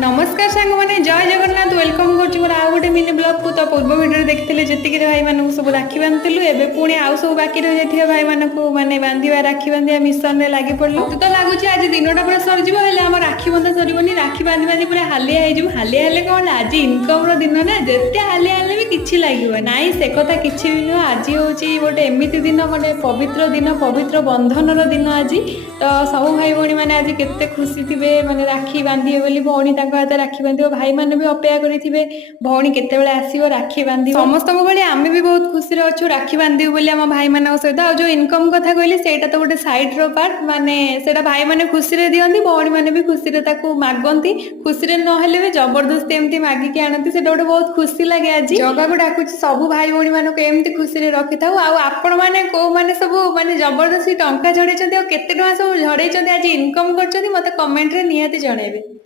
नमस्कार सांग मैंने जय जगन्नाथ वेलकम कर मोर आउ गोटे मिनी ब्लॉग को तो पूर्व वीडियो देखते जी भाई मानक सब राखी बांधलु एवं पुणी आउ सब बाकी रही जाइए भाई मानक माने बांधा राखी बांधा मिशन में लगी पड़ू तो लगुच आज दिनटा पूरा सरीज आम राखी बंधा सरबनी राखी बांधि बांधि पूरा हालिया हो हालिया हेल्ले कौन आज इनकम दिन ना जिते हालिया हेल्ले भी किसी लगे ना से कथा किसी भी नुह आज हूँ गोटे एमती दिन गोटे पवित्र दिन पवित्र बंधन दिन आज तो सब भाई भौणी मैंने आज केते खुशी थे मैंने राखी बांधे बोली भौणी हाथ राखी बांध भाई मैंने भी अपेक्षा करेंगे भौणी केत आसो राखी बांध समस्त भाई आम भी बहुत खुशी अच्छु राखी बांधु बोली आम भाई मान सहित आ जो इनकम कथा कहली से तो गोटे सैड्र पार्ट माने से भाई मैंने खुशी दिखती भौणी मैंने भी खुशी मागती खुशी नहले भी जबरदस्ती एमती मागिकी आनती से गोटे बहुत खुशी लगे आज जगह को डाकुची सब भाई भौणी मानक एमती खुशी रखी था आपण मैंने कौ मैंने सब माने जबरदस्ती टंका झड़े केते टଙ୍କା सब झड़े आज इनकम कर मत कमेंट रे निहाती जनइबे।